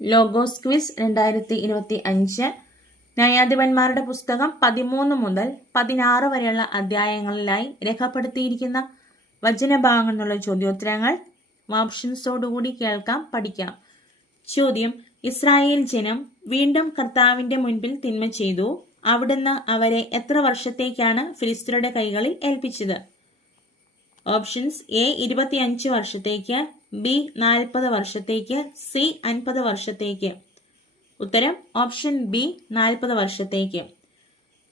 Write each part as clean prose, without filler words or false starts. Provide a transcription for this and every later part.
Logos quiz 2025 ന്യായാധിപന്മാരുടെ പുസ്തകം 13 മുതൽ 16 വരെയുള്ള അധ്യായങ്ങളിലായി രേഖപ്പെടുത്തിയിരിക്കുന്ന വചനഭാഗങ്ങളുള്ള ചോദ്യോത്തരങ്ങൾ ഓപ്ഷൻസോടുകൂടി കേൾക്കാം, പഠിക്കാം. ചോദ്യം: ഇസ്രായേൽ ജനം വീണ്ടും കർത്താവിന്റെ മുൻപിൽ തിന്മ ചെയ്തു. അവിടുന്ന് അവരെ എത്ര വർഷത്തേക്കാണ് ഫിലിസ്ത്യരുടെ കൈകളിൽ ഏൽപ്പിച്ചത്? ഓപ്ഷൻസ്: എ 25 വർഷത്തേക്ക്, ബി 40 വർഷത്തേക്ക്, സി 50 വർഷത്തേക്ക്. ഉത്തരം ഓപ്ഷൻ ബി 40 വർഷത്തേക്ക്.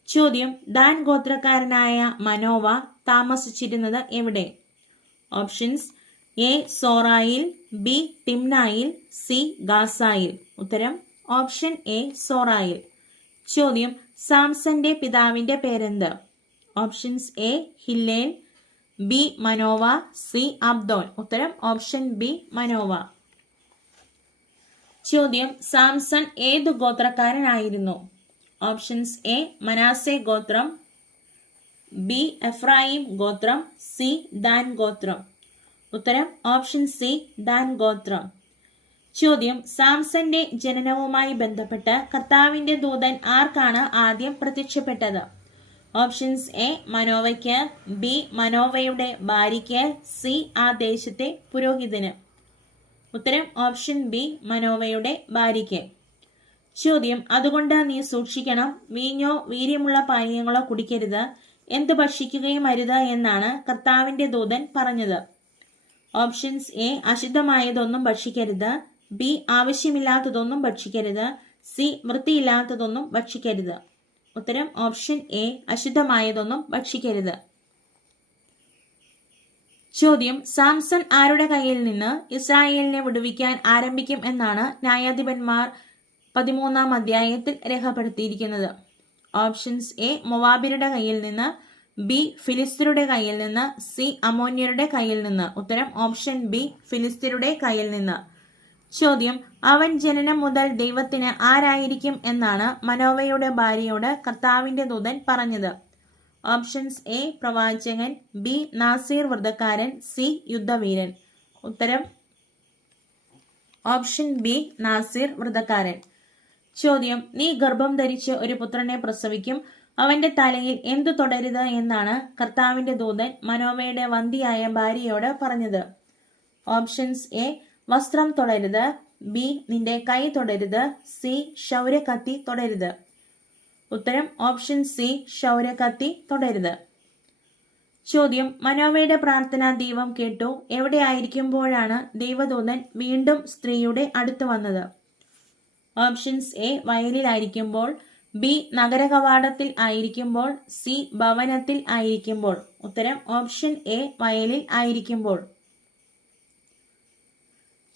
ചോദ്യം: ദാൻ ഗോത്രക്കാരനായ മനോവ താമസിച്ചിരുന്നത് എവിടെ? ഓപ്ഷൻസ്: എ സോറായിൽ, ബി തിമ്നായിൽ, സി ഗാസായിൽ. ഉത്തരം ഓപ്ഷൻ എ സോറായിൽ. ചോദ്യം: സാംസന്റെ പിതാവിന്റെ പേരെന്ത്? Options: A Hillel, B Manoah, C Abdon. ഉത്തരം ഓപ്ഷൻ ബി മനോവ. ചോദ്യം: സാംസൺ ഏതു ഗോത്രക്കാരനായിരുന്നു? ഓപ്ഷൻസ്: എ മനാസെ ഗോത്രം, ബി എഫ്രായിം ഗോത്രം, സി ദാൻ ഗോത്രം. ഉത്തരം ഓപ്ഷൻ സി ദാൻ ഗോത്രം. ചോദ്യം: സാംസന്റെ ജനനവുമായി ബന്ധപ്പെട്ട് കർത്താവിന്റെ ദൂതൻ ആർക്കാണ് ആദ്യം പ്രത്യക്ഷപ്പെട്ടത്? ഓപ്ഷൻസ്: എ മനോവയ്ക്ക്, ബി മനോവയുടെ ഭാര്യയ്ക്ക്, സി ആ ദേശത്തെ പുരോഹിതന്. ഉത്തരം ഓപ്ഷൻ ബി മനോവയുടെ ഭാര്യയ്ക്ക്. ചോദ്യം: അതുകൊണ്ട് നീ സൂക്ഷിക്കണം, വീഞ്ഞോ വീര്യമുള്ള പാനീയങ്ങളോ കുടിക്കരുത്, എന്ത് ഭക്ഷിക്കുകയും അരുത് എന്നാണ് കർത്താവിന്റെ ദൂതൻ പറഞ്ഞത്. ഓപ്ഷൻസ്: എ അശുദ്ധമായതൊന്നും ഭക്ഷിക്കരുത്, ബി ആവശ്യമില്ലാത്തതൊന്നും ഭക്ഷിക്കരുത്, സി വൃത്തിയില്ലാത്തതൊന്നും ഭക്ഷിക്കരുത്. ഉത്തരം ഓപ്ഷൻ എ അശുദ്ധമായതൊന്നും ഭക്ഷിക്കരുത്. ചോദ്യം: സാംസൺ ആരുടെ കയ്യിൽ നിന്ന് ഇസ്രായേലിനെ വിടുവിക്കാൻ ആരംഭിക്കും എന്നാണ് ന്യായാധിപന്മാർ 13-ാം അധ്യായത്തിൽ രേഖപ്പെടുത്തിയിരിക്കുന്നത്? ഓപ്ഷൻസ്: എ മൊവാബിയരുടെ കയ്യിൽ നിന്ന്, ബി ഫിലിസ്ത്യരുടെ കയ്യിൽ നിന്ന്, സി അമോന്യരുടെ കയ്യിൽ നിന്ന്. ഉത്തരം ഓപ്ഷൻ ബി ഫിലിസ്ത്യരുടെ കയ്യിൽ നിന്ന്. ചോദ്യം: അവൻ ജനനം മുതൽ ദൈവത്തിന് ആരായിരിക്കും എന്നാണ് മനോവയുടെ ഭാര്യയോട് കർത്താവിന്റെ ദൂതൻ പറഞ്ഞത്? ഓപ്ഷൻസ്: എ പ്രവാചകൻ, ബി നാസീർ വ്രതക്കാരൻ, സി യുദ്ധവീരൻ. ഉത്തരം ഓപ്ഷൻ ബി നാസീർ വ്രതക്കാരൻ. ചോദ്യം: നീ ഗർഭം ധരിച്ച് ഒരു പുത്രനെ പ്രസവിക്കും, അവന്റെ തലയിൽ എന്തു തൊടരുത് എന്നാണ് കർത്താവിന്റെ ദൂതൻ മനോവയുടെ വന്ധ്യയായ ഭാര്യയോട് പറഞ്ഞത്? ഓപ്ഷൻസ്: എ വസ്ത്രം തൊടരുത്, ബി നിന്റെ കൈ തൊടരുത്, സി ക്ഷൗരക്കത്തി തൊടരുത്. ഉത്തരം ഓപ്ഷൻ സി ക്ഷൗരക്കത്തി തൊടരുത്. ചോദ്യം: മനോവയുടെ പ്രാർത്ഥന ദൈവം കേട്ടു, എവിടെ ആയിരിക്കുമ്പോഴാണ് ദൈവദൂതൻ വീണ്ടും സ്ത്രീയുടെ അടുത്ത് വന്നത്? ഓപ്ഷൻസ്: എ വയലിലായിരിക്കുമ്പോൾ, ബി നഗരകവാടത്തിൽ ആയിരിക്കുമ്പോൾ, സി ഭവനത്തിൽ ആയിരിക്കുമ്പോൾ. ഉത്തരം ഓപ്ഷൻ എ വയലിൽ ആയിരിക്കുമ്പോൾ.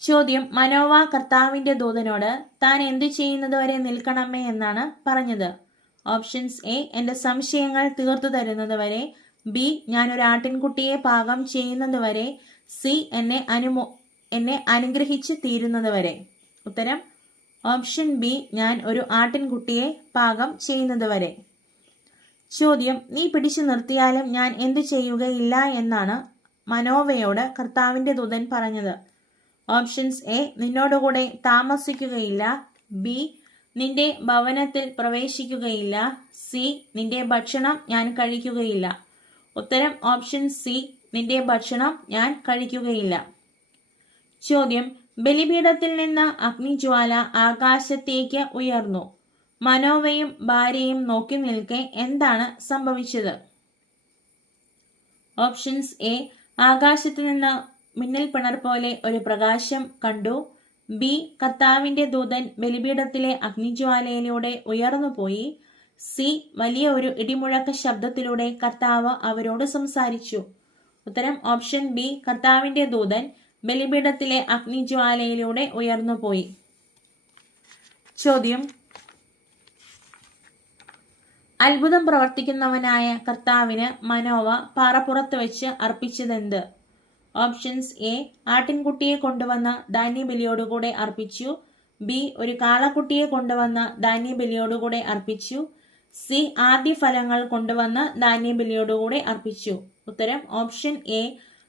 ചോദ്യം: മനോവ കർത്താവിന്റെ ദൂതനോട് താൻ എന്തു ചെയ്യുന്നതുവരെ നിൽക്കണമേ എന്നാണ് പറഞ്ഞത്? ഓപ്ഷൻസ്: എ എന്റെ സംശയങ്ങൾ തീർത്തു തരുന്നതുവരെ, ബി ഞാൻ ഒരു ആട്ടിൻകുട്ടിയെ പാകം ചെയ്യുന്നതുവരെ, സി എന്നെ അനുഗ്രഹിച്ച് തീരുന്നതുവരെ. ഉത്തരം ഓപ്ഷൻ ബി ഞാൻ ഒരു ആട്ടിൻകുട്ടിയെ പാകം ചെയ്യുന്നതുവരെ. ചോദ്യം: നീ പിടിച്ചു നിർത്തിയാലും ഞാൻ എന്തു ചെയ്യുകയില്ല എന്നാണ് മനോവയോട് കർത്താവിന്റെ ദൂതൻ പറഞ്ഞത്? ഓപ്ഷൻസ്: എ നിന്നോടുകൂടെ താമസിക്കുകയില്ല, ബി നിന്റെ ഭവനത്തിൽ പ്രവേശിക്കുകയില്ല, സി നിന്റെ ഭക്ഷണം ഞാൻ കഴിക്കുകയില്ല. ഉത്തരം ഓപ്ഷൻ സി നിന്റെ ഭക്ഷണം ഞാൻ കഴിക്കുകയില്ല. ചോദ്യം: ബലിപീഠത്തിൽ നിന്ന് അഗ്നിജ്വാല ആകാശത്തേക്ക് ഉയർന്നു. മനോവയും ഭാര്യയും നോക്കി നിൽക്കെ എന്താണ് സംഭവിച്ചത്? ഓപ്ഷൻസ്: എ ആകാശത്ത് നിന്ന് മിന്നൽ പിണർ പോലെ ഒരു പ്രകാശം കണ്ടു, ബി കർത്താവിന്റെ ദൂതൻ ബലിപീഠത്തിലെ അഗ്നിജ്വാലയിലൂടെ ഉയർന്നുപോയി, സി വലിയ ഒരു ഇടിമുഴക്ക ശബ്ദത്തിലൂടെ കർത്താവ് അവരോട് സംസാരിച്ചു. ഉത്തരം ഓപ്ഷൻ ബി കർത്താവിന്റെ ദൂതൻ ബലിപീഠത്തിലെ അഗ്നിജ്വാലയിലൂടെ ഉയർന്നുപോയി. ചോദ്യം: അത്ഭുതം പ്രവർത്തിക്കുന്നവനായ കർത്താവിന് മനോവ പാറപ്പുറത്ത് വെച്ച് അർപ്പിച്ചതെന്ത്? ഓപ്ഷൻസ്: എ ആട്ടിൻകുട്ടിയെ കൊണ്ടുവന്ന് ധാന്യബലിയോടുകൂടെ അർപ്പിച്ചു, ബി ഒരു കാളക്കുട്ടിയെ കൊണ്ടുവന്ന് ധാന്യബലിയോടുകൂടെ അർപ്പിച്ചു, സി ആദ്യ ഫലങ്ങൾ കൊണ്ടുവന്ന് ധാന്യബലിയോടുകൂടെ അർപ്പിച്ചു. ഉത്തരം ഓപ്ഷൻ എ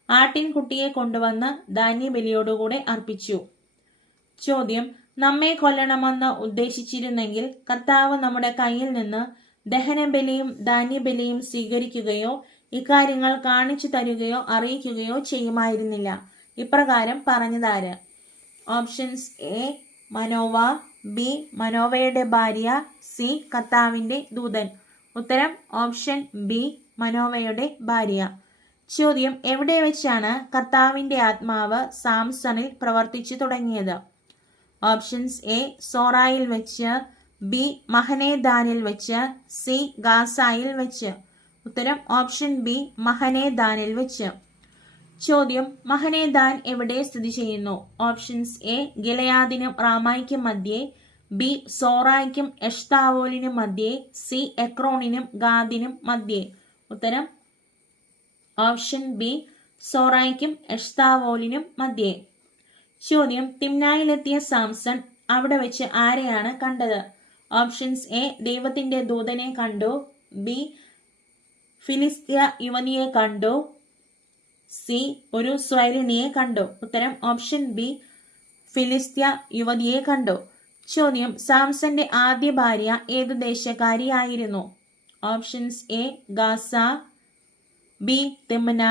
ആട്ടിൻകുട്ടിയെ കൊണ്ടുവന്ന് ധാന്യബലിയോടുകൂടെ അർപ്പിച്ചു. ചോദ്യം, നമ്മെ കൊല്ലണമെന്ന് ഉദ്ദേശിച്ചിരുന്നെങ്കിൽ കർത്താവ് നമ്മുടെ കയ്യിൽ നിന്ന് ദഹനബലിയും ധാന്യബലിയും സ്വീകരിക്കുകയോ ഇക്കാര്യങ്ങൾ കാണിച്ചു തരികയോ അറിയിക്കുകയോ ചെയ്യുമായിരുന്നില്ല. ഇപ്രകാരം പറഞ്ഞതാര്? ഓപ്ഷൻസ് എ മനോവ, ബി മനോവയുടെ ഭാര്യ, സി കർത്താവിന്റെ ദൂതൻ. ഉത്തരം ഓപ്ഷൻ ബി മനോവയുടെ ഭാര്യ. ചോദ്യം, എവിടെ വെച്ചാണ് കർത്താവിന്റെ ആത്മാവ് സാംസണിൽ പ്രവർത്തിച്ചു തുടങ്ങിയത്? ഓപ്ഷൻസ് എ സോറായിൽ വെച്ച്, ബി മഹനേദാനിൽ വെച്ച്, സി ഗാസായിൽ വെച്ച്. ഉത്തരം ഓപ്ഷൻ ബി മഹനേദാനിൽ വെച്ച്. ചോദ്യം, മഹനേദാൻ എവിടെ സ്ഥിതി ചെയ്യുന്നു? ഓപ്ഷൻസ് എ ഗിലെയാദിനും റാമായ്ക്കും മധ്യേ, ബി സോറായ്ക്കും എഷ്താവോലിനും മധ്യേ, സി എക്രോണിനും ഗാദിനും മധ്യേ. ഉത്തരം ഓപ്ഷൻ ബി സോറായ്ക്കും എഷ്താവോലിനും മധ്യേ. ചോദ്യം, തിമ്നായിലെത്തിയ സാംസൺ അവിടെ വെച്ച് ആരെയാണ് കണ്ടത്? ഓപ്ഷൻസ് എ ദൈവത്തിന്റെ ദൂതനെ കണ്ടു, ബി ഫിലിസ്ത്യ യുവതിയെ കണ്ടു, സി ഒരു സ്വൈരിണിയെ കണ്ടു. ഉത്തരം ഓപ്ഷൻ ബി ഫിലിസ്ത്യ യുവതിയെ കണ്ടു. ചോദ്യം, സാംസന്റെ ആദ്യ ഭാര്യ ഏതു ദേശക്കാരിയായിരുന്നു? Options A Gaza, B Timnah,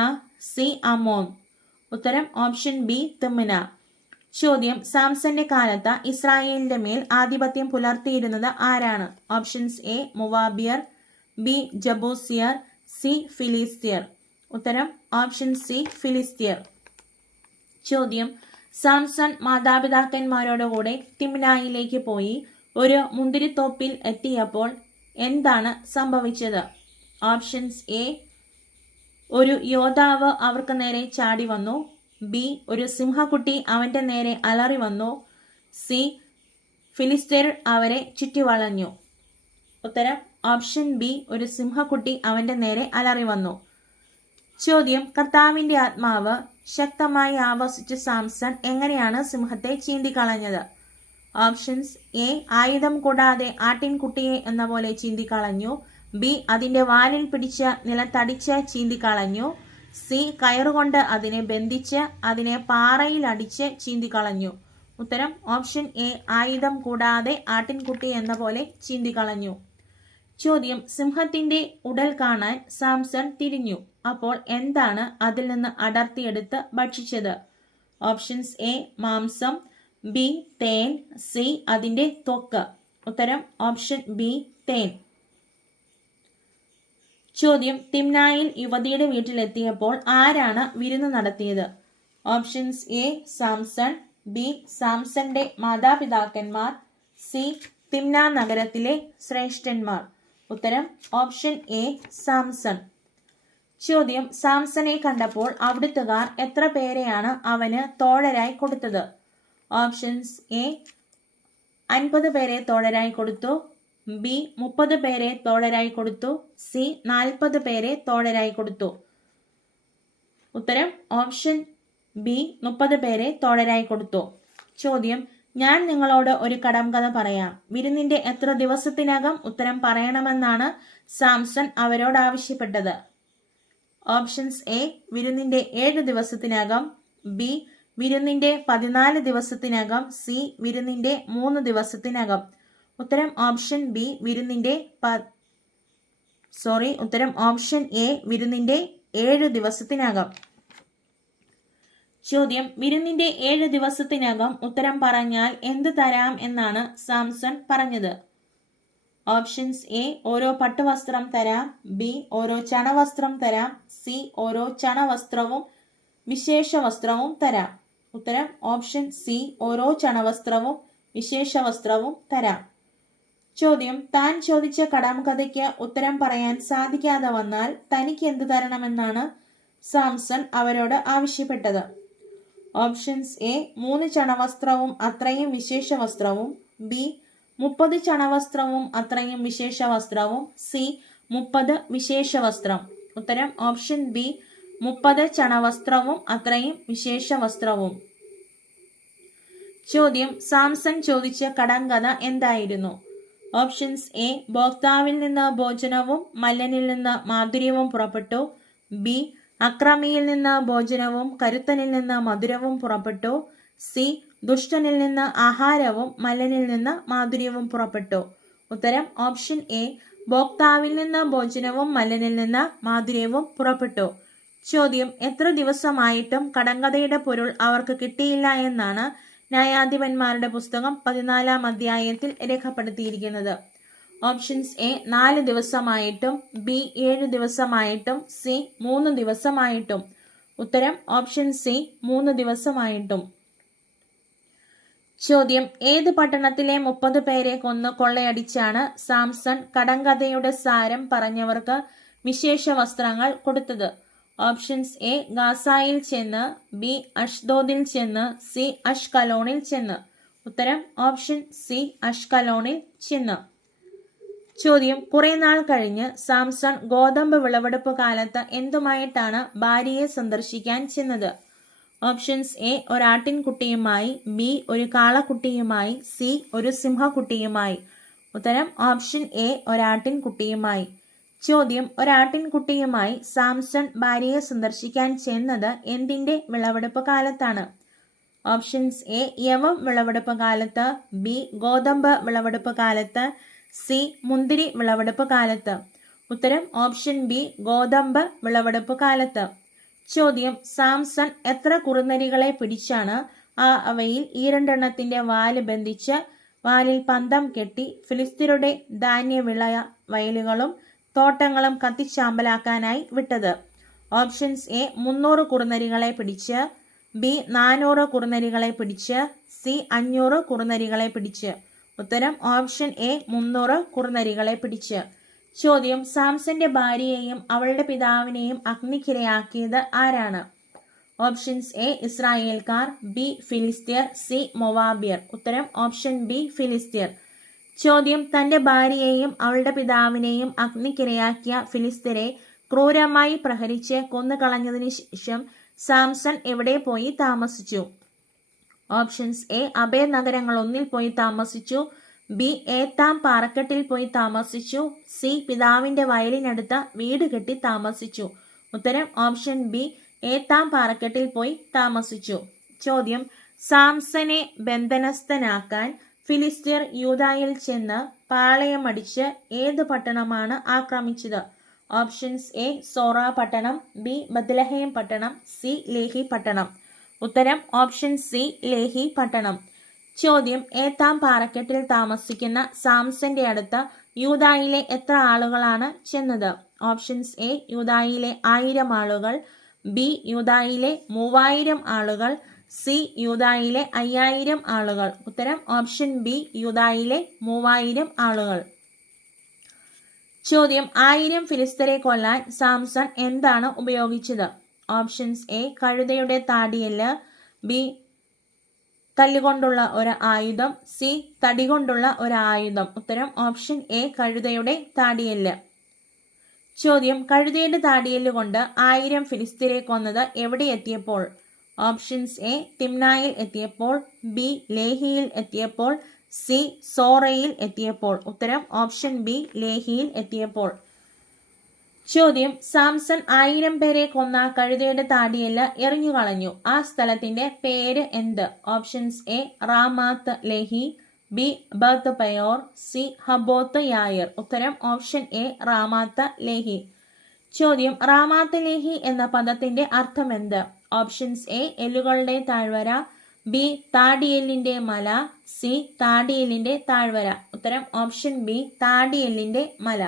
C Ammon. ഉത്തരം ഓപ്ഷൻ ബി തിമ്ന. ചോദ്യം, സാംസന്റെ കാലത്ത് ഇസ്രായേലിന്റെ മേൽ ആധിപത്യം പുലർത്തിയിരുന്നത് ആരാണ്? ഓപ്ഷൻസ് എ മുവാബിയർ, ബി ജബൂസിയർ, സി ഫിലിസ്തീയർ. ഉത്തരം ഓപ്ഷൻ സി ഫിലിസ്തീയർ. ചോദ്യം, സാംസൺ മാതാപിതാക്കന്മാരോടുകൂടെ തിമ്നായിലേക്ക് പോയി ഒരു മുന്തിരിത്തോപ്പിൽ എത്തിയപ്പോൾ എന്താണ് സംഭവിച്ചത്? ഓപ്ഷൻസ് എ ഒരു യോദ്ധാവ് അവർക്ക് നേരെ ചാടി വന്നു, ബി ഒരു സിംഹക്കുട്ടി അവന്റെ നേരെ അലറി വന്നു, സി ഫിലിസ്തീർ അവരെ ചുറ്റിവളഞ്ഞു. ഉത്തരം ഓപ്ഷൻ ബി ഒരു സിംഹക്കുട്ടി അവന്റെ നേരെ അലറി വന്നു. ചോദ്യം, കർത്താവിന്റെ ആത്മാവ് ശക്തമായി ആവസിച്ച സാംസൺ എങ്ങനെയാണ് സിംഹത്തെ ചീന്തിക്കളഞ്ഞത്? ഓപ്ഷൻസ് എ ആയുധം കൂടാതെ ആട്ടിൻകുട്ടിയെ എന്ന പോലെ ചീന്തിക്കളഞ്ഞു, ബി അതിന്റെ വാലിൽ പിടിച്ച് നിലത്തടിച്ച് ചീന്തിക്കളഞ്ഞു, സി കയറുകൊണ്ട് അതിനെ ബന്ധിച്ച് അതിനെ പാറയിൽ അടിച്ച് ചീന്തിക്കളഞ്ഞു. ഉത്തരം ഓപ്ഷൻ എ ആയുധം കൂടാതെ ആട്ടിൻകുട്ടി എന്ന പോലെ ചീന്തിക്കളഞ്ഞു. ചോദ്യം, സിംഹത്തിന്റെ ഉടൽ കാണാൻ സാംസൺ തിരിഞ്ഞു. അപ്പോൾ എന്താണ് അതിൽ നിന്ന് അടർത്തിയെടുത്ത് ഭക്ഷിച്ചത്? ഓപ്ഷൻസ് എ മാംസം, ബി തേൻ, സി അതിന്റെ ത്വക്ക്. ഉത്തരം ഓപ്ഷൻ ബി തേൻ. ചോദ്യം, തിമ്നായിൽ യുവതിയുടെ വീട്ടിലെത്തിയപ്പോൾ ആരാണ് വിരുന്ന് നടത്തിയത്? ഓപ്ഷൻസ് എ സാംസൺ, ബി സാംസന്റെ മാതാപിതാക്കന്മാർ, സി തിമ്ന നഗരത്തിലെ ശ്രേഷ്ഠന്മാർ. ഉത്തരം ഓപ്ഷൻ എ സാംസൺ. ചോദ്യം, സാംസനെ കണ്ടപ്പോൾ അവിടുത്തുകാർ എത്ര പേരെയാണ് അവന് തോഴരായി കൊടുത്തത്? ഓപ്ഷൻസ് എ 50 പേരെ തോഴരായി കൊടുത്തു, ബി 30 പേരെ തോഴരായി കൊടുത്തു, സി 40 പേരെ തോഴരായി കൊടുത്തു. ഉത്തരം ഓപ്ഷൻ ബി 30 പേരെ തോഴരായി കൊടുത്തു. ചോദ്യം, ഞാൻ നിങ്ങളോട് ഒരു കടംകഥ പറയാം. വിരുന്നിന്റെ എത്ര ദിവസത്തിനകം ഉത്തരം പറയണമെന്നാണ് സാംസൺ അവരോട് ആവശ്യപ്പെട്ടത്? ഓപ്ഷൻസ് എ വിരുന്നിന്റെ 7 ദിവസത്തിനകം, ബി വിരുന്നിന്റെ 14 ദിവസത്തിനകം, സി വിരുന്നിന്റെ 3 ദിവസത്തിനകം. ഉത്തരം ഓപ്ഷൻ ബി വിരുന്നിന്റെ ഉത്തരം ഓപ്ഷൻ എ വിരുന്നിന്റെ 7 ദിവസത്തിനകം. ചോദ്യം, വിരുന്നിന്റെ 7 ദിവസത്തിനകം ഉത്തരം പറഞ്ഞാൽ എന്ത് തരാം എന്നാണ് സാംസൺ പറഞ്ഞത്? ഓപ്ഷൻസ് എ ഓരോ പട്ടുവസ്ത്രം തരാം, ബി ഓരോ ചണവസ്ത്രം തരാം, സി ഓരോ ചണവസ്ത്രവും വിശേഷ വസ്ത്രവും തരാം. ഉത്തരം ഓപ്ഷൻ സി ഓരോ ചണവസ്ത്രവും വിശേഷ വസ്ത്രവും തരാം. ചോദ്യം, താൻ ചോദിച്ച കടംകഥയ്ക്ക് ഉത്തരം പറയാൻ സാധിക്കാതെ വന്നാൽ തനിക്ക് എന്ത് തരണമെന്നാണ് സാംസൺ അവരോട് ആവശ്യപ്പെട്ടത്? ഓപ്ഷൻസ് എ 3 ചണവസ്ത്രവും അത്രയും വിശേഷ വസ്ത്രവും, ബി 30 ചണവസ്ത്രവും അത്രയും വിശേഷ വസ്ത്രവും, സി 30 വിശേഷ വസ്ത്രം. ഉത്തരം ഓപ്ഷൻ ബി 30 ചണവസ്ത്രവും അത്രയും വിശേഷ വസ്ത്രവും. ചോദ്യം, സാംസൺ ചോദിച്ച കടംകഥ എന്തായിരുന്നു? ഓപ്ഷൻസ് എ ഭോക്താവിൽ നിന്ന് ഭോജനവും മല്ലനിൽ നിന്ന് മാധുര്യവും പുറപ്പെട്ടു, ബി അക്രമിയിൽ നിന്ന് ഭോജനവും കരുത്തനിൽ നിന്ന് മധുരവും പുറപ്പെട്ടു, സി ദുഷ്ടനിൽ നിന്ന് ആഹാരവും മല്ലനിൽ നിന്ന് മാധുര്യവും പുറപ്പെട്ടു. ഉത്തരം ഓപ്ഷൻ എ. ഭോക്താവിൽ നിന്ന് ഭോജനവും മല്ലനിൽ നിന്ന് മാധുര്യവും പുറപ്പെട്ടു. ചോദ്യം: എത്ര ദിവസമായിട്ടും കടങ്കഥയുടെ പൊരുൾ അവർക്ക് കിട്ടിയില്ല എന്നാണ് ന്യായാധിപന്മാരുടെ പുസ്തകം 14-ാം അധ്യായത്തിൽ രേഖപ്പെടുത്തിയിരിക്കുന്നത്? Options A. 4 ദിവസമായിട്ടും, ബി. 7 ദിവസമായിട്ടും, സി. 3 ദിവസമായിട്ടും. ഉത്തരം ഓപ്ഷൻ സി. 3 ദിവസമായിട്ടും. ചോദ്യം: ഏത് പട്ടണത്തിലെ 30 പേരെ കൊന്ന് കൊള്ളയടിച്ചാണ് സാംസൺ കടങ്കഥയുടെ സാരം പറഞ്ഞവർക്ക് വിശേഷ വസ്ത്രങ്ങൾ കൊടുത്തത്? Options A. ഗാസായിൽ ചെന്ന്, ബി. അഷ്ദോദിൽ ചെന്ന്, സി. അഷ്കലോണിൽ ചെന്ന്. ഉത്തരം ഓപ്ഷൻ സി. അഷ്കലോണിൽ ചെന്ന്. ചോദ്യം: കുറെ നാൾ കഴിഞ്ഞ് സാംസൺ ഗോതമ്പ് വിളവെടുപ്പ് കാലത്ത് എന്തുമായിട്ടാണ് ഭാര്യയെ സന്ദർശിക്കാൻ ചെന്നത്? Options A. ഒരാട്ടിൻകുട്ടിയുമായി, ബി. ഒരു കാളക്കുട്ടിയുമായി, സി. ഒരു സിംഹക്കുട്ടിയുമായി. ഉത്തരം ഓപ്ഷൻ എ. ഒരാട്ടിൻകുട്ടിയുമായി. ചോദ്യം: ഒരാട്ടിൻകുട്ടിയുമായി സാംസൺ ഭാര്യയെ സന്ദർശിക്കാൻ ചെന്നത് എന്തിന്റെ വിളവെടുപ്പ് കാലത്താണ്? Options A. യവം വിളവെടുപ്പ് കാലത്ത്, ബി. ഗോതമ്പ് വിളവെടുപ്പ് കാലത്ത്, സി. മുന്തിരി വിളവെടുപ്പ് കാലത്ത്. ഉത്തരം ഓപ്ഷൻ ബി. ഗോതമ്പ് വിളവെടുപ്പ് കാലത്ത്. ചോദ്യം: സാംസൺ എത്ര കുറുനരികളെ പിടിച്ചാണ് അവയിൽ 2 വാല് ബന്ധിച്ച് വാലിൽ പന്തം കെട്ടി ഫിലിസ്ത്യരുടെ ധാന്യവിളയ വയലുകളും തോട്ടങ്ങളും കത്തിച്ചാമ്പലാക്കാനായി വിട്ടത്? Options A. 300 കുറുനരികളെ പിടിച്ച്, ബി. 400 കുറുനരികളെ പിടിച്ച്, സി. 500 കുറുനരികളെ പിടിച്ച്. ഉത്തരം ഓപ്ഷൻ എ. 300 കുറുനരികളെ പിടിച്ച്. ചോദ്യം: സാംസന്റെ ഭാര്യയെയും അവളുടെ പിതാവിനെയും അഗ്നിക്കിരയാക്കിയത് ആരാണ്? Options A. ഇസ്രായേൽക്കാർ, ബി. ഫിലിസ്ത്യർ, സി. മൊവാബിയർ. ഉത്തരം ഓപ്ഷൻ ബി. ഫിലിസ്ത്യർ. ചോദ്യം: തന്റെ ഭാര്യയെയും അവളുടെ പിതാവിനെയും അഗ്നിക്കിരയാക്കിയ ഫിലിസ്ത്യരെ ക്രൂരമായി പ്രഹരിച്ച് കൊന്നുകളഞ്ഞതിനു ശേഷം സാംസൺ എവിടെ പോയി താമസിച്ചു? Options A. അഭയ നഗരങ്ങളൊന്നിൽ പോയി താമസിച്ചു, ബി. ഏത്താം പാറക്കെട്ടിൽ പോയി താമസിച്ചു, സി. പിതാവിന്റെ വയലിനടുത്ത വീട് കെട്ടി താമസിച്ചു. ഉത്തരം ഓപ്ഷൻ ബി. ഏത്താം പാറക്കെട്ടിൽ പോയി താമസിച്ചു. ചോദ്യം: സാംസനെ ബന്ധനസ്ഥനാക്കാൻ ഫിലിസ്ത്യർ യൂദായിൽ ചെന്ന് പാളയമടിച്ച് ഏത് പട്ടണമാണ് ആക്രമിച്ചത്? Options A. സോറ പട്ടണം, ബി. ബത്ലഹേം പട്ടണം, സി. ലേഹി പട്ടണം. ഉത്തരം ഓപ്ഷൻ സി. ലേഹി പട്ടണം. ചോദ്യം: ഏത്താം പാറക്കെട്ടിൽ താമസിക്കുന്ന സാംസന്റെ അടുത്ത് യൂദായിലെ എത്ര ആളുകളാണ് ചെന്നത്? Options A. യൂദായിലെ 1000 ആളുകൾ, ബി. യൂദായിലെ 3000 ആളുകൾ, സി. യൂദായിലെ 5000 ആളുകൾ. ഉത്തരം ഓപ്ഷൻ ബി. യൂദായിലെ 3000 ആളുകൾ. ചോദ്യം: 1000 ഫിലിസ്ത്യരെ കൊല്ലാൻ സാംസൺ എന്താണ് ഉപയോഗിച്ചത്? Options A. കഴുതയുടെ താടിയെല്ല്, ബി. കല്ലുകൊണ്ടുള്ള ഒരു ആയുധം, സി. തടി കൊണ്ടുള്ള ഒരു ആയുധം. ഉത്തരം ഓപ്ഷൻ എ. കഴുതയുടെ താടിയെല്ല്. ചോദ്യം: കഴുതയുടെ താടിയെല്ല് കൊണ്ട് 1000 ഫിലിസ്ത്യരെ കൊന്നത് എവിടെ എത്തിയപ്പോൾ? Options A. തിമ്നായിൽ എത്തിയപ്പോൾ, ബി. ലേഹിയിൽ എത്തിയപ്പോൾ, സി. സോറയിൽ എത്തിയപ്പോൾ. ഉത്തരം ഓപ്ഷൻ ബി. ലേഹിയിൽ എത്തിയപ്പോൾ. ചോദ്യം: സാംസൺ 1000 പേരെ കൊന്ന കഴുതയുടെ താടിയെല്ല് എറിഞ്ഞുകളഞ്ഞു. ആ സ്ഥലത്തിന്റെ പേര് എന്ത്? Options A. Ramath Lehi, B. Beth Peor, C. Havoth Jair. ഉത്തരം ഓപ്ഷൻ എ. Ramath Lehi. ചോദ്യം: റാമാത്ത് ലേഹി എന്ന പദത്തിന്റെ അർത്ഥം എന്ത്? Options A. എല്ലുകളുടെ താഴ്വര, ബി. താടിയെല്ലിന്റെ മല, സി. താടിയെല്ലിന്റെ താഴ്വര. ഉത്തരം ഓപ്ഷൻ ബി. താടിയെല്ലിന്റെ മല.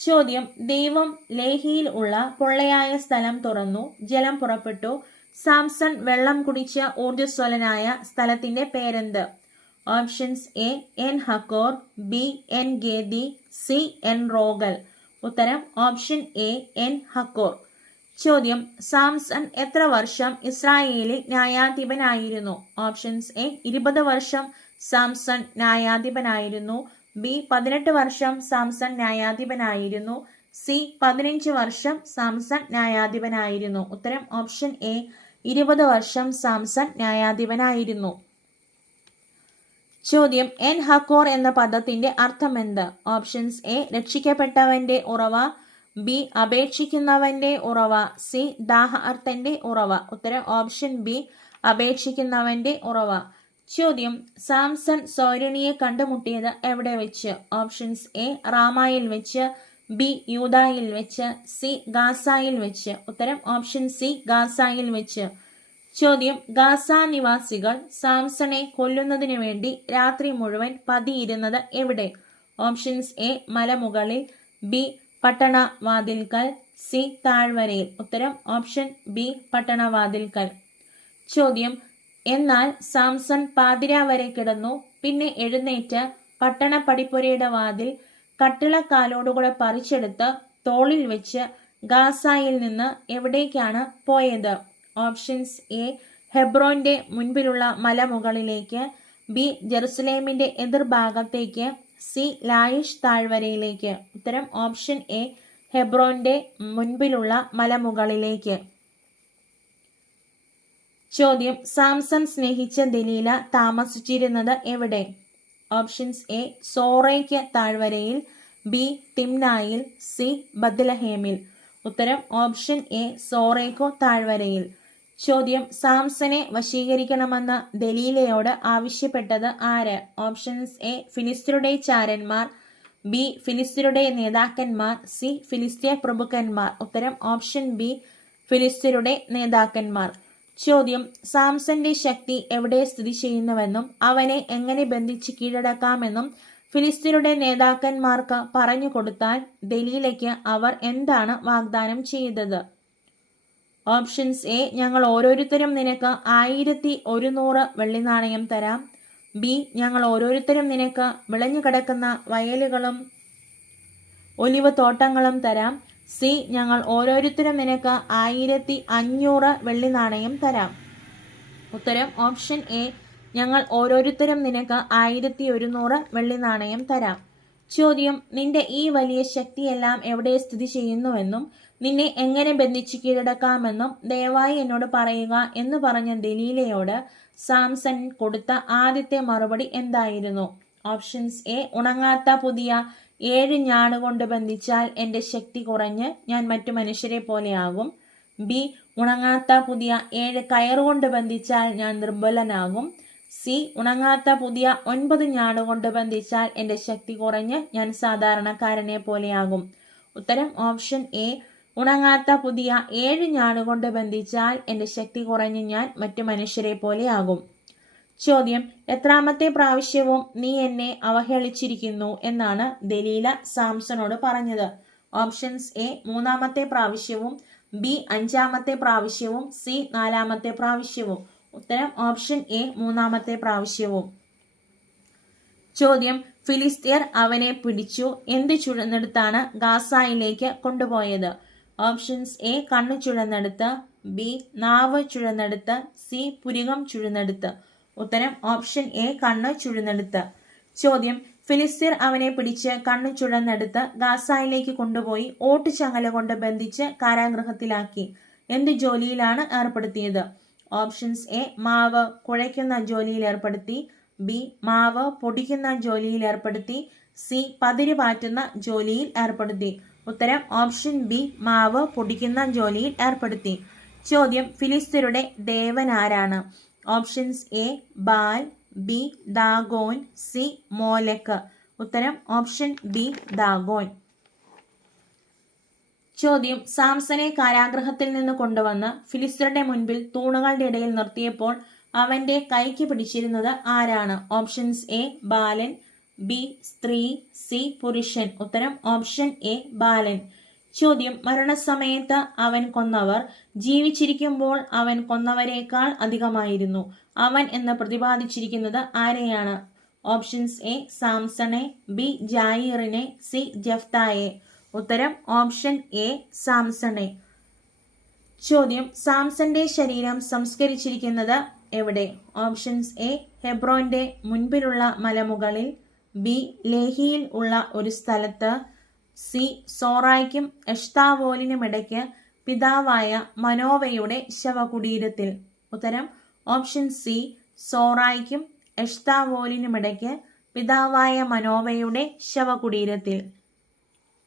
ചോദ്യം: ദൈവം ലേഹിയിൽ ഉള്ള പൊള്ളയായ സ്ഥലം തുറന്നു, ജലം പുറപ്പെട്ടു. സാംസൺ വെള്ളം കുടിച്ച ഊർജ്ജസ്വലനായ സ്ഥലത്തിന്റെ പേരെന്ത്? Options A. En Hakkore, B. En Gedi, C. En Rogel. ഉത്തരം ഓപ്ഷൻ എ. എൻ ഹക്കോർ. ചോദ്യം: സാംസൺ എത്ര വർഷം ഇസ്രായേലിൽ ന്യായാധിപനായിരുന്നു? Options A. 20 വർഷം സാംസൺ ന്യായാധിപനായിരുന്നു, ബി. 18 വർഷം സാംസൺ ന്യായാധിപനായിരുന്നു, സി. 15 വർഷം സാംസൺ ന്യായാധിപനായിരുന്നു. ഉത്തരം ഓപ്ഷൻ എ. 20 വർഷം സാംസൺ ന്യായാധിപനായിരുന്നു. ചോദ്യം: എൻ ഹക്കോർ എന്ന പദത്തിന്റെ അർത്ഥം എന്ത്? Options A. രക്ഷിക്കപ്പെട്ടവന്റെ ഉറവ, ബി. അപേക്ഷിക്കുന്നവന്റെ ഉറവ, സി. ദാഹാർത്തന്റെ ഉറവ. ഉത്തരം ഓപ്ഷൻ ബി. അപേക്ഷിക്കുന്നവന്റെ ഉറവ. ചോദ്യം, സാംസൺ സോരണിയെ കണ്ടുമുട്ടിയത് എവിടെ വെച്ച്? ഓപ്ഷൻസ് എ റാമായിൽ വെച്ച്, ബി യൂദായിൽ വെച്ച്, സി ഗാസായിൽ വെച്ച്. ഉത്തരം ഓപ്ഷൻ സി ഗാസായിൽ വെച്ച്. ചോദ്യം, ഗാസ നിവാസികൾ സാംസണെ കൊല്ലുന്നതിനു വേണ്ടി രാത്രി മുഴുവൻ പതിയിരുന്നത് എവിടെ? ഓപ്ഷൻസ് എ മലമുകളിൽ, ബി പട്ടണവാതിൽക്കൽ, സി താഴ്വരയിൽ. ഉത്തരം ഓപ്ഷൻ ബി പട്ടണവാതിൽക്കൽ. ചോദ്യം, എന്നാൽ സാംസൺ പാതിരാ വരെ കിടന്നു, പിന്നെ എഴുന്നേറ്റ് പട്ടണ പടിപ്പുരയുടെ വാതിൽ കട്ടിളക്കാലോടുകൂടെ പറിച്ചെടുത്ത് തോളിൽ വെച്ച് ഗാസായിൽ നിന്ന് എവിടേക്കാണ് പോയത്? ഓപ്ഷൻസ് എ ഹെബ്രോന്റെ മുൻപിലുള്ള മലമുകളിലേക്ക്, ബി ജെറുസലേമിന്റെ എതിർഭാഗത്തേക്ക്, സി ലായിഷ് താഴ്വരയിലേക്ക്. ഉത്തരം ഓപ്ഷൻ എ ഹെബ്രോന്റെ മുൻപിലുള്ള മലമുകളിലേക്ക്. ചോദ്യം, സാംസൺ സ്നേഹിച്ച ദലീല താമസിച്ചിരുന്നത് എവിടെ? ഓപ്ഷൻസ് എ സോറയ്ക്ക് താഴ്വരയിൽ, ബി തിമ്നായിൽ, സി ബത്ലഹേമിൽ. ഉത്തരം ഓപ്ഷൻ എ സോറയ്ക്കു താഴ്വരയിൽ. ചോദ്യം, സാംസനെ വശീകരിക്കണമെന്ന് ദലീലയോട് ആവശ്യപ്പെട്ടത് ആര്? ഓപ്ഷൻസ് എ ഫിലിസ്ത്യരുടെ ചാരന്മാർ, ബി ഫിലിസ്ത്യരുടെ നേതാക്കന്മാർ, സി ഫിലിസ്ത്യ പ്രഭുക്കന്മാർ. ഉത്തരം ഓപ്ഷൻ ബി ഫിലിസ്ത്യരുടെ നേതാക്കന്മാർ. ചോദ്യം, സാംസന്റെ ശക്തി എവിടെ സ്ഥിതി ചെയ്യുന്നുവെന്നും അവനെ എങ്ങനെ ബന്ധിച്ച് കീഴടക്കാമെന്നും ഫിലിസ്ത്യരുടെ നേതാക്കന്മാർക്ക് പറഞ്ഞു കൊടുത്താൽ ദലീലയ്ക്ക് അവർ എന്താണ് വാഗ്ദാനം ചെയ്തത്? ഓപ്ഷൻസ് എ ഞങ്ങൾ ഓരോരുത്തരും നിനക്ക് 1100 വെള്ളിനാണയം തരാം, ബി ഞങ്ങൾ ഓരോരുത്തരും നിനക്ക് വിളഞ്ഞു കിടക്കുന്ന വയലുകളും ഒലിവ് തോട്ടങ്ങളും തരാം, സി ഞങ്ങൾ ഓരോരുത്തരും നിനക്ക് 1500 വെള്ളിനാണയം തരാം. ഉത്തരം ഓപ്ഷൻ എ ഞങ്ങൾ ഓരോരുത്തരും നിനക്ക് 1100 വെള്ളിനാണയം തരാം. ചോദ്യം, നിന്റെ ഈ വലിയ ശക്തിയെല്ലാം എവിടെ സ്ഥിതി ചെയ്യുന്നുവെന്നും നിന്നെ എങ്ങനെ ബന്ധിച്ച് കീഴടക്കാമെന്നും ദയവായി എന്നോട് പറയുക എന്ന് പറഞ്ഞ ദലീലയോട് സാംസൺ കൊടുത്ത ആദ്യത്തെ മറുപടി എന്തായിരുന്നു? ഓപ്ഷൻസ് എ ഉണങ്ങാത്ത പുതിയ 7 ഞാണുകൊണ്ട് ബന്ധിച്ചാൽ എൻ്റെ ശക്തി കുറഞ്ഞ് ഞാൻ മറ്റു മനുഷ്യരെ പോലെയാകും, ബി ഉണങ്ങാത്ത പുതിയ 7 കയറുകൊണ്ട് ബന്ധിച്ചാൽ ഞാൻ ദുർബലനാകും, സി ഉണങ്ങാത്ത പുതിയ 9 ഞാണുകൊണ്ട് ബന്ധിച്ചാൽ എൻ്റെ ശക്തി കുറഞ്ഞ് ഞാൻ സാധാരണക്കാരനെ പോലെയാകും. ഉത്തരം ഓപ്ഷൻ എ ഉണങ്ങാത്ത പുതിയ 7 ഞാണുകൊണ്ട് ബന്ധിച്ചാൽ എൻ്റെ ശക്തി കുറഞ്ഞ് ഞാൻ മറ്റു മനുഷ്യരെ പോലെയാകും. ചോദ്യം, എത്രാമത്തെ പ്രാവശ്യവും നീ എന്നെ അവഹേളിച്ചിരിക്കുന്നു എന്നാണ് ദലീല സാംസണോട് പറഞ്ഞത്? ഓപ്ഷൻസ് എ 3-ാമത്തെ പ്രാവശ്യവും, ബി 5-ാമത്തെ പ്രാവശ്യവും, സി 4-ാമത്തെ പ്രാവശ്യവും. ഉത്തരം ഓപ്ഷൻ എ 3-ാമത്തെ പ്രാവശ്യവും. ചോദ്യം, ഫിലിസ്ത്യർ അവനെ പിടിച്ചു എന്ത് ചുഴന്നെടുത്താണ് ഗാസായിലേക്ക് കൊണ്ടുപോയത്? ഓപ്ഷൻസ് എ കണ്ണു ചുഴന്നെടുത്ത്, ബി നാവ് ചുഴന്നെടുത്ത്, സി പുരികം ചുഴന്നെടുത്ത്. ഉത്തരം ഓപ്ഷൻ എ കണ്ണ് ചുഴന്നെടുത്ത്. ചോദ്യം, ഫിലിസ്ത്യർ അവനെ പിടിച്ച് കണ്ണു ചുഴന്നെടുത്ത് ഗാസായിലേക്ക് കൊണ്ടുപോയി ഓട്ടുചങ്ങല കൊണ്ട് ബന്ധിച്ച് കാരാഗൃഹത്തിലാക്കി. എന്ത് ജോലിയിലാണ് ഏർപ്പെടുത്തിയത്? ഓപ്ഷൻസ് എ മാവ് കുഴയ്ക്കുന്ന ജോലിയിൽ ഏർപ്പെടുത്തി, ബി മാവ് പൊടിക്കുന്ന ജോലിയിൽ ഏർപ്പെടുത്തി, സി പതിര് പാറ്റുന്ന ജോലിയിൽ ഏർപ്പെടുത്തി. ഉത്തരം ഓപ്ഷൻ ബി മാവ് പൊടിക്കുന്ന ജോലിയിൽ ഏർപ്പെടുത്തി. ചോദ്യം, ഫിലിസ്ത്യരുടെ ദേവൻ ആരാണ്? Options A Baal, B Dagon, C Molech. ഉത്തരം ഓപ്ഷൻ ബി ദാഗോൻ. ചോദ്യം, സാംസനെ കാരാഗൃഹത്തിൽ നിന്ന് കൊണ്ടുവന്ന് ഫിലിസ്ത്യരുടെ മുൻപിൽ തൂണുകളുടെ ഇടയിൽ നിർത്തിയപ്പോൾ അവന്റെ കൈക്ക് പിടിച്ചിരുന്നത് ആരാണ്? ഓപ്ഷൻസ് എ ബാലൻ, ബി സ്ത്രീ, സി പുരുഷൻ. ഉത്തരം ഓപ്ഷൻ എ ബാലൻ. ചോദ്യം, മരണസമയത്ത് അവൻ കൊന്നവർ ജീവിച്ചിരിക്കുമ്പോൾ അവൻ കൊന്നവരേക്കാൾ അധികമായിരുന്നു. അവൻ എന്ന് പ്രതിപാദിച്ചിരിക്കുന്നത് ആരെയാണ്? ഓപ്ഷൻസ് എ സാംസണെ, ബി ജായിറിനെ, സി ജഫ്തായെ. ഉത്തരം ഓപ്ഷൻ എ സാംസണെ. ചോദ്യം, സാംസന്റെ ശരീരം സംസ്കരിച്ചിരിക്കുന്നത് എവിടെ? ഓപ്ഷൻസ് എ ഹെബ്രോന്റെ മുൻപിലുള്ള മലമുകളിൽ, ബി ലേഹിയിൽ ഉള്ള ഒരു സ്ഥലത്ത്, സി സോറായ്ക്കും എഷ്താവോലിനുമിടയ്ക്ക് പിതാവായ മനോവയുടെ ശവകുടീരത്തിൽ. ഉത്തരം ഓപ്ഷൻ സി സോറായ്ക്കും എഷ്താവോലിനുമിടയ്ക്ക് പിതാവായ മനോവയുടെ ശവകുടീരത്തിൽ.